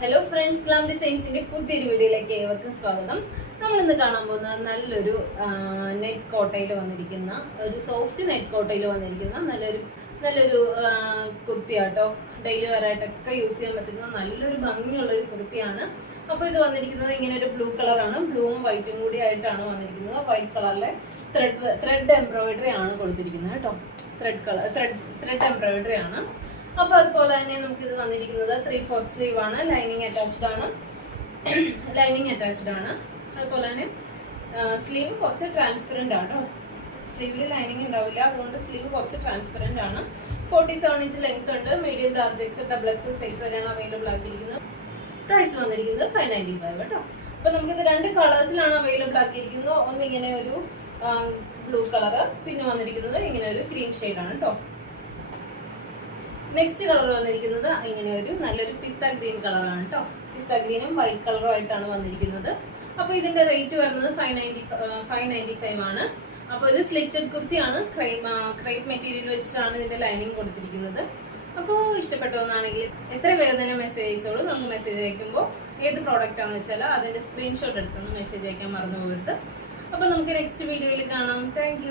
Hello friends, glam ഡിസൈൻസിന്റെ പുതിയൊരു വീഡിയോയിലേക്ക് ഏവർക്കും സ്വാഗതം. നമ്മൾ ഇന്ന് കാണാൻ പോകുന്ന നല്ലൊരു നെറ്റ് കോട്ടയിൽ വന്നിരിക്കുന്ന ഒരു സോഫ്റ്റ് നെറ്റ് കോട്ടയിൽ വന്നിരിക്കുന്ന നല്ലൊരു കുർത്തിയാട്ടോ. ഡെയിലി വെയറായിട്ടൊക്കെ യൂസ് ചെയ്യാൻ പറ്റുന്ന നല്ലൊരു ഭംഗിയുള്ള ഒരു കുർത്തിയാണ്. അപ്പൊ ഇത് വന്നിരിക്കുന്നത് ഇങ്ങനെ ഒരു ബ്ലൂ കളറാണ്, ബ്ലൂവും വൈറ്റും കൂടി ആയിട്ടാണ് വന്നിരിക്കുന്നത്. വൈറ്റ് കളറിലെ ത്രെഡ് എംബ്രോയിഡറി ആണ് കൊടുത്തിരിക്കുന്നത് കേട്ടോ. ത്രെഡ് എംബ്രോയിഡറി ആണ്. അപ്പൊ അതുപോലെ തന്നെ നമുക്ക് ഇത് വന്നിരിക്കുന്നത് 3/4 സ്ലീവ് ആണ്. ലൈനിങ് അറ്റാച്ച്ഡ് ആണ്. അതുപോലെ തന്നെ സ്ലീവ് കുറച്ച് ട്രാൻസ്പെറന്റ് ആണ്. സ്ലീവില് ലൈനിങ് ഉണ്ടാവില്ല, അതുകൊണ്ട് സ്ലീവ് കുറച്ച് ട്രാൻസ്പെറന്റ് ആണ്. 47 ഇഞ്ച് ലെങ്ത് ഉണ്ട്. Medium, large XL, double XL size വരെയാണ് അവൈലബിൾ ആക്കിയിരിക്കുന്നത്. പ്രൈസ് വന്നിരിക്കുന്നത് 595 കേട്ടോ. അപ്പൊ നമുക്കിത് രണ്ട് കളേഴ്സിലാണ് അവൈലബിൾ ആക്കിയിരിക്കുന്നത്. ഒന്ന് ഇങ്ങനെ ഒരു ബ്ലൂ കളറ്, പിന്നെ വന്നിരിക്കുന്നത് ഇങ്ങനെ ഒരു ഗ്രീൻ ഷെയ്ഡ് ആണ് കേട്ടോ. നെക്സ്റ്റ് കളർ വന്നിരിക്കുന്നത് ഇങ്ങനെ ഒരു നല്ലൊരു പിസ്ത ഗ്രീൻ കളറാണ് കേട്ടോ. പിസ്ത ഗ്രീനും വൈറ്റ് കളറും ആയിട്ടാണ് വന്നിരിക്കുന്നത്. അപ്പൊ ഇതിന്റെ റേറ്റ് വരുന്നത് 595 ആണ്. അപ്പൊ ഇത് സ്ലിറ്റഡ് കുർത്തിയാണ്. ക്രൈപ്പ് മെറ്റീരിയൽ വെച്ചിട്ടാണ് ഇതിന്റെ ലൈനിങ് കൊടുത്തിരിക്കുന്നത്. അപ്പോൾ ഇഷ്ടപ്പെട്ടൊന്നാണെങ്കിൽ എത്ര വേഗം തന്നെ മെസ്സേജ് അയച്ചോളൂ. നമുക്ക് മെസ്സേജ് അയക്കുമ്പോൾ ഏത് പ്രോഡക്റ്റ് ആണെന്ന് വെച്ചാൽ അതിന്റെ സ്ക്രീൻഷോട്ട് എടുത്തൊന്ന് മെസ്സേജ് അയക്കാൻ മറന്നു പോകരുത്. അപ്പൊ നമുക്ക് നെക്സ്റ്റ് വീഡിയോയിൽ കാണാം. താങ്ക്